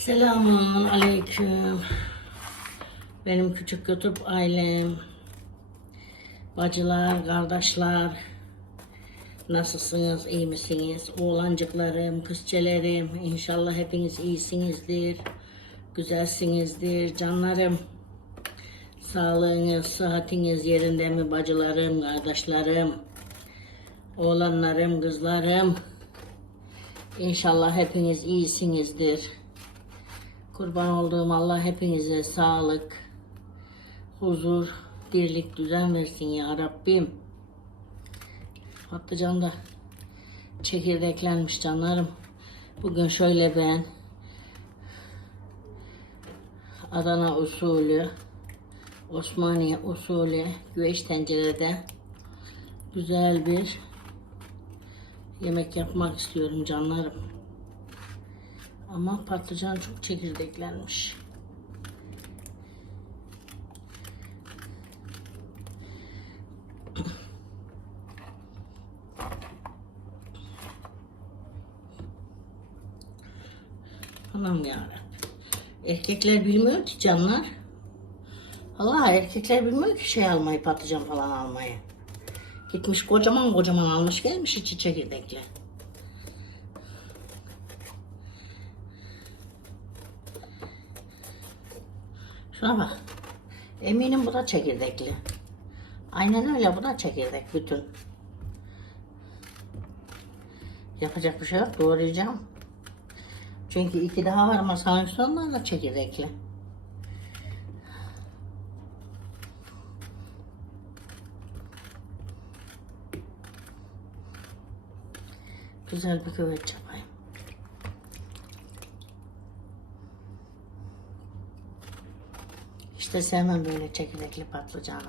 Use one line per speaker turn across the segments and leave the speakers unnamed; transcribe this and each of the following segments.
Selamun aleyküm. Benim küçük YouTube ailem. Bacılar, kardeşler. Nasılsınız, iyi misiniz? Oğlancıklarım, kızçelerim. İnşallah hepiniz iyisinizdir. Güzelsinizdir, canlarım. Sağlığınız, sıhhatiniz yerinde mi bacılarım, kardeşlerim? Oğlanlarım, kızlarım. İnşallah hepiniz iyisinizdir. Kurban olduğum Allah hepinize sağlık, huzur, dirlik, düzen versin ya Rabbim. Patlıcan da çekirdeklenmiş canlarım. Bugün şöyle ben Adana usulü, Osmaniye usulü güveç tencerede güzel bir yemek yapmak istiyorum canlarım. Ama patlıcan çok çekirdeklenmiş. Anam yarabbim. Erkekler bilmiyor ki canlar. Allah erkekler bilmiyor ki şey almayı, patlıcan falan almayı. Gitmiş kocaman kocaman almış gelmiş içi çekirdekli. Şuna bak. Eminim bu da çekirdekli. Aynen öyle bu da çekirdek bütün. Yapacak bir şey yok doğrayacağım. Çünkü iki daha var masanın üstünde da çekirdekli. Güzel bir güveç yapayım. İşte sevmem böyle çekirdekli patlıcanı.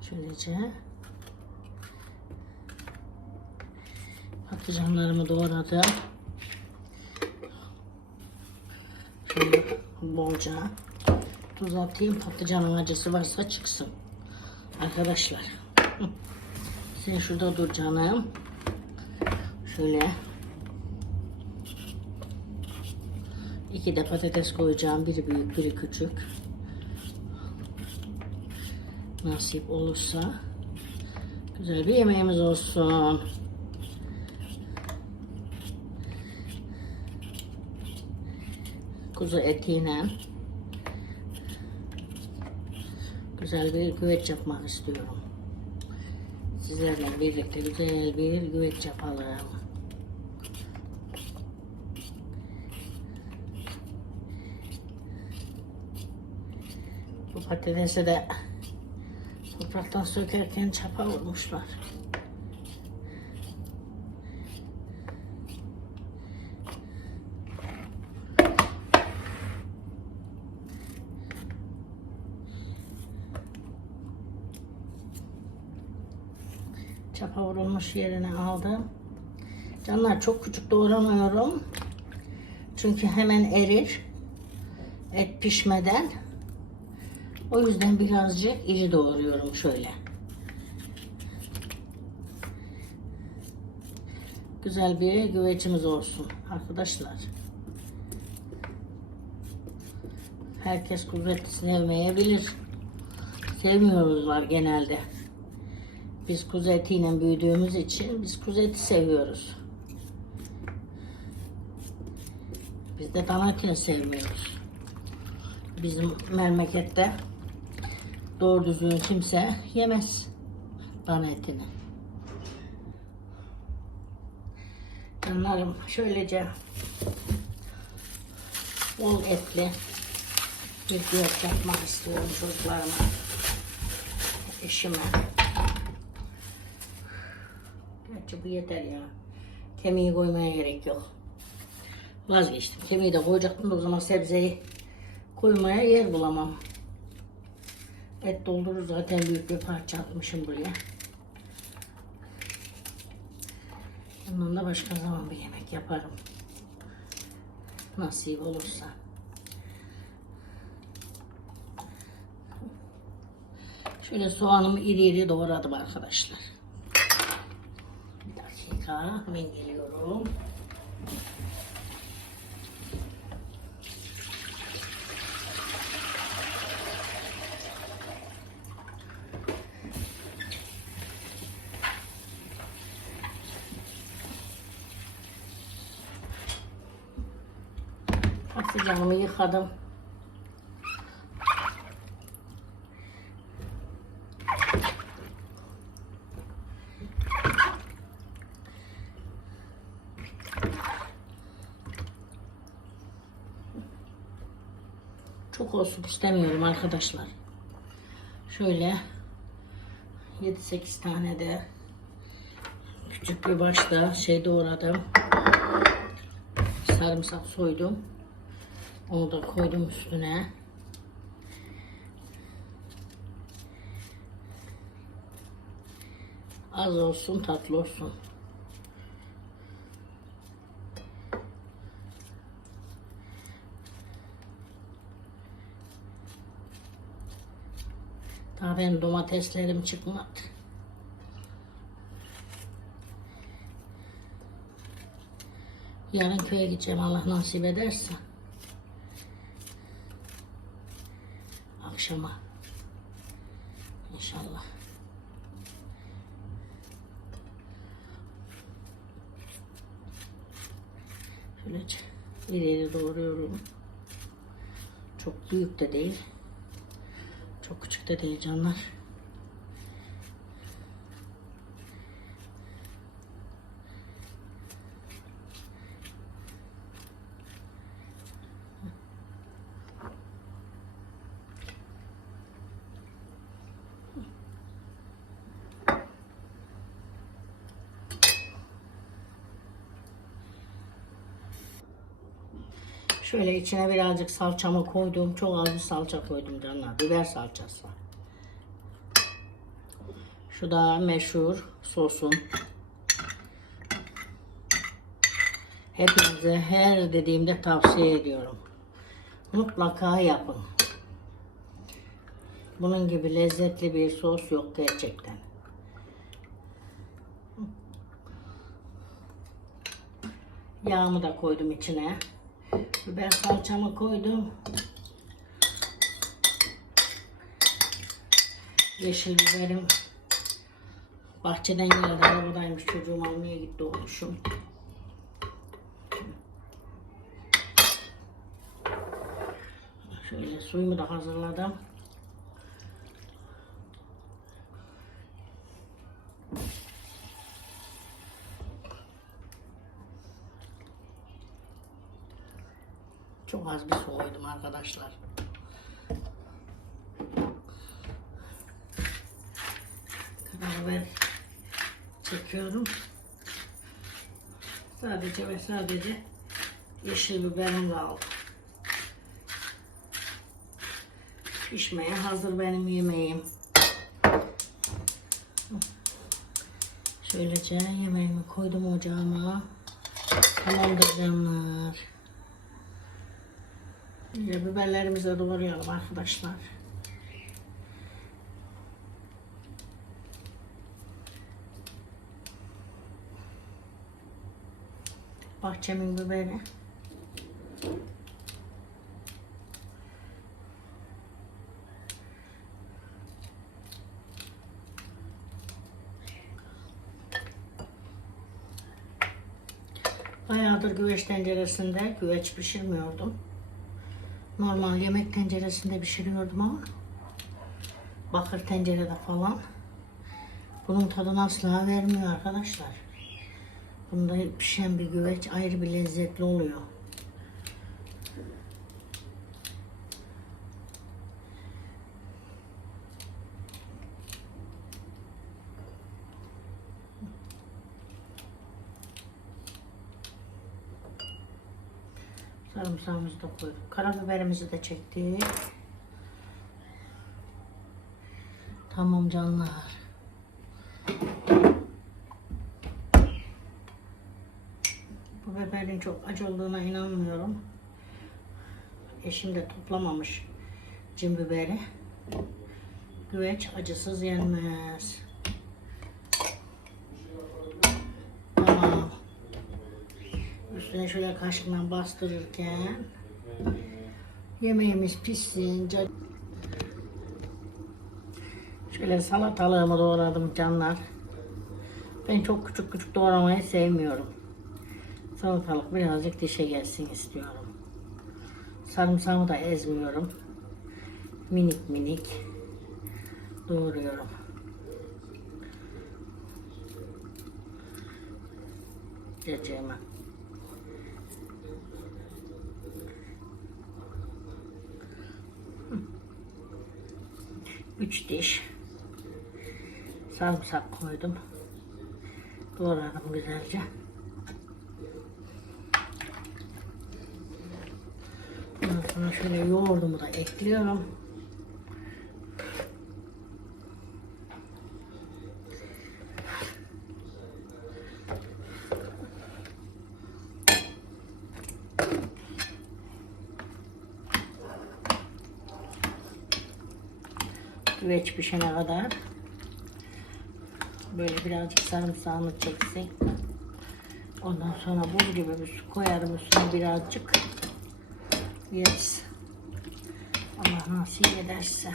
Şöylece patlıcanlarımı doğradım. Şöyle bolca tuz atayım. Patlıcanın acısı varsa çıksın. Arkadaşlar. Sen şurada dur canım. Şöyle. iki de patates koyacağım. Biri büyük, biri küçük. Nasip olursa güzel bir yemeğimiz olsun. Kuzu etiyle güzel bir güveç yapmak istiyorum. Sizlerle birlikte güzel bir güveç yapalım. Bu patatesi de topraktan sökerken çapa vurmuşlar. Çapa vurulmuş yerine aldım. Canlar çok küçük doğramıyorum. Çünkü hemen erir. Et pişmeden. O yüzden birazcık iri doğruyorum şöyle. Güzel bir güvecimiz olsun arkadaşlar. Herkes kuzu eti sevmeyebilir. Sevmiyoruzlar genelde. Biz kuzu etiyle büyüdüğümüz için biz kuzu eti seviyoruz. Biz de dana etini sevmiyoruz. Bizim memlekette doğru düzgün kimse yemez dana etini. Canlarım şöylece bol etli bir güveç yapmak istiyorum çocuklarıma, eşime ki bu yeter ya. Kemiği koymaya gerek yok. Vazgeçtim. Kemiği de koyacaktım da o zaman sebzeyi koymaya yer bulamam. Et doldurur zaten büyük bir parça atmışım buraya. Bundan da başka zaman bir yemek yaparım. Nasip olursa. Şöyle soğanımı iri iri doğradım arkadaşlar. Dakika hemen geliyorum. Patlıcanımı yıkadım. Çok olsun istemiyorum arkadaşlar. Şöyle 7-8 tane de küçük bir başta şey doğradım. Sarımsak soydum. Onu da koydum üstüne. Az olsun tatlı olsun. Daha benim domateslerim çıkmadı. Yarın köye gideceğim Allah nasip ederse. Akşama. İnşallah. Şöylece ileri doğruyorum. Çok büyük de değil. Çok küçük de değil canlar. Şöyle içine birazcık salçamı koydum. Çok az bir salça koydum canlar. Biber salçası. Şu da meşhur sosum. Hepinize her dediğimde tavsiye ediyorum. Mutlaka yapın. Bunun gibi lezzetli bir sos yok gerçekten. Yağımı da koydum içine. Biber salçamı koydum. Yeşil biberim. Bahçeden geldi. Arabadaymış çocuğum almaya gitti olmuşum. Şöyle suyumu da hazırladım. Çok az bir su koydum arkadaşlar. Karabiber çekiyorum. Sadece ve sadece yeşil biberim kaldı. Pişmeye hazır benim yemeğim. Şöylece yemeğimi koydum ocağıma. Tamamdır canlar. Şimdi biberlerimizi doğrayalım arkadaşlar. Bahçemin biberi. Bayağıdır güveç tenceresinde güveç pişirmiyordum. Normal yemek tenceresinde pişiriyordum ama bakır tencerede falan bunun tadını asla vermiyor arkadaşlar. Bunda pişen bir güveç ayrı bir lezzetli oluyor. Sarımsağımızı da koyduk. Karabiberimizi de çektik. Tamam canlar. Bu biberin çok acı olduğuna inanmıyorum. Eşim de toplamamış cin biberi. Güveç acısız yenmez. Tamam. Üstüne şöyle kaşıkla bastırırken yemeğimiz pişsin. Şöyle salatalığımı doğradım canlar. Ben çok küçük küçük doğramayı sevmiyorum. Salatalık birazcık dişe gelsin istiyorum. Sarımsağımı da ezmiyorum. Minik minik doğruyorum. Cacığıma. Üç diş sarımsak koydum. Doğradım güzelce. Ondan sonra şöyle yoğurdumu da ekliyorum. Güveç pişene kadar böyle birazcık sarımsağını çeksin. Ondan sonra buz gibi bir su koyarım üstüne birazcık. Yeriz. Allah nasip ederse.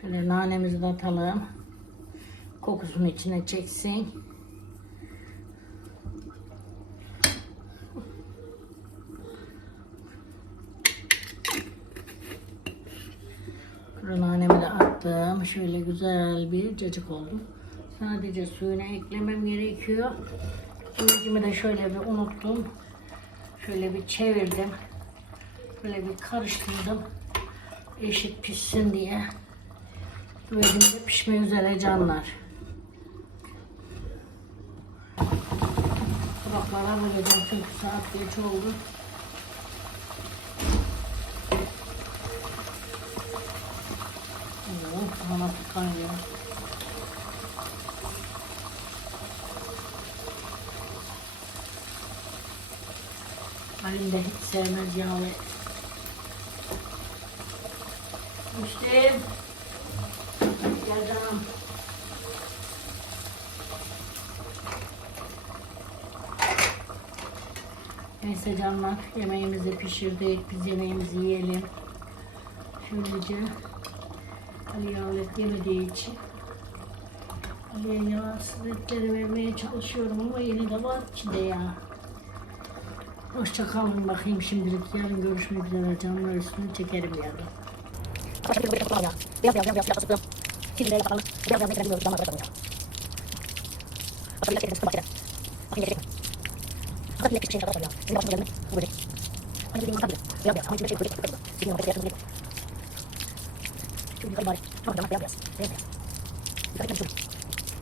Şöyle nanemizi de atalım. Kokusunu içine çeksin. Kuru nanemi de attım. Şöyle güzel bir cacık oldu. Sadece suyunu eklemem gerekiyor. Güvecimi de şöyle bir unuttum. Şöyle bir çevirdim. Böyle bir karıştırdım. Eşit pişsin diye. Güvecim de pişme üzere canlar. Tabaklara böleceğim çünkü saat geç oldu. Oo, bana tıkanıyor. Halim de hiç sevmez yağlı. Müslüm. Canım. Neyse canlar yemeğimizi pişirdik. Biz yemeğimizi yiyelim. Şöylece Ali yağlet yemediği için Ali'ye yağsız etleri vermeye çalışıyorum ama yine de var içinde ya. Hoşça kalın bakayım şimdilik. Yarın görüşmek üzere canlar üstünü çekerim yarın.
Başka bir böyle kapılar ya. Beyaz beyaz beyaz beyaz beyaz sıkıyorum. Şimdi böyle kapalı. Beyaz beyaz ne kadar biliyoruz. Damar bırakalım ya. Başka bir dakika sıkı bak gidelim. Bakın gelecek mi? Hazır bile küçük şeyin kadar ya. Şimdi başına gelme. Bu böcek. Hani bir mantar bile. Beyaz beyaz. Ama içinde şey böcek. Böcek. Bilmiyorum. Böcek yakın böcek. Şu yukarı bari. Tamam damar beyaz beyaz. Beyaz beyaz. Yukarı gitmem şöyle.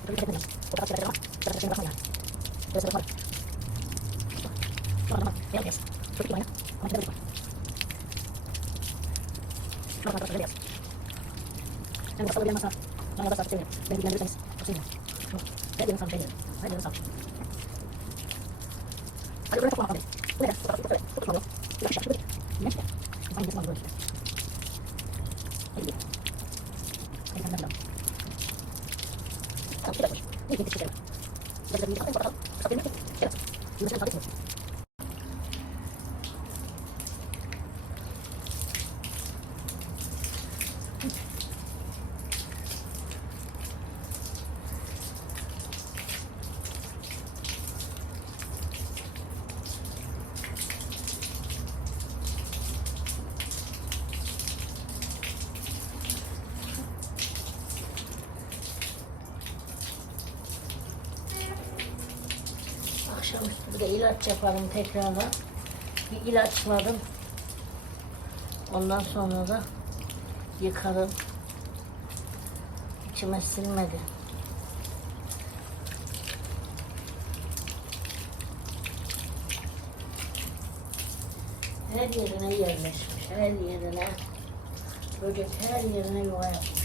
Yukarı gitmem ya. O kadar şeyler ama. Yukarı şeyine bakma ya. Böyle sıra var. Şu adamlar beyaz beyaz. Çocuk gibi aynı. Ama içinde böcek var. Şu adamlar başka beyaz. Ben de basalı bir masa. Bana da sağlık sevmiyorum. Beni bilgilendirirseniz çok sevinirim. Her yerin sağlık sevmiyorum. Her yerin sağlık. Hadi buraya toplam abi. Bu ne? Bu tarafı böyle. Bu tutmam yok. Bir dakika şöyle. Ne işte? İnsan yiyesi var böyle işte. Hadi gidelim. Hadi sen de bakalım. Tamam bir dakika. Ne gibi bir şey? Bir dakika bir dakika bakalım. Kısa bir dakika. Evet. Yürüsene fark etmiyor.
Akşamüstü bir de ilaç yaparım tekrardan. Bir ilaçladım. Ondan sonra da yıkarım. İçime silmedi. Her yerine yerleşmiş. Her yerine Böcek her yerine yuva yapmış.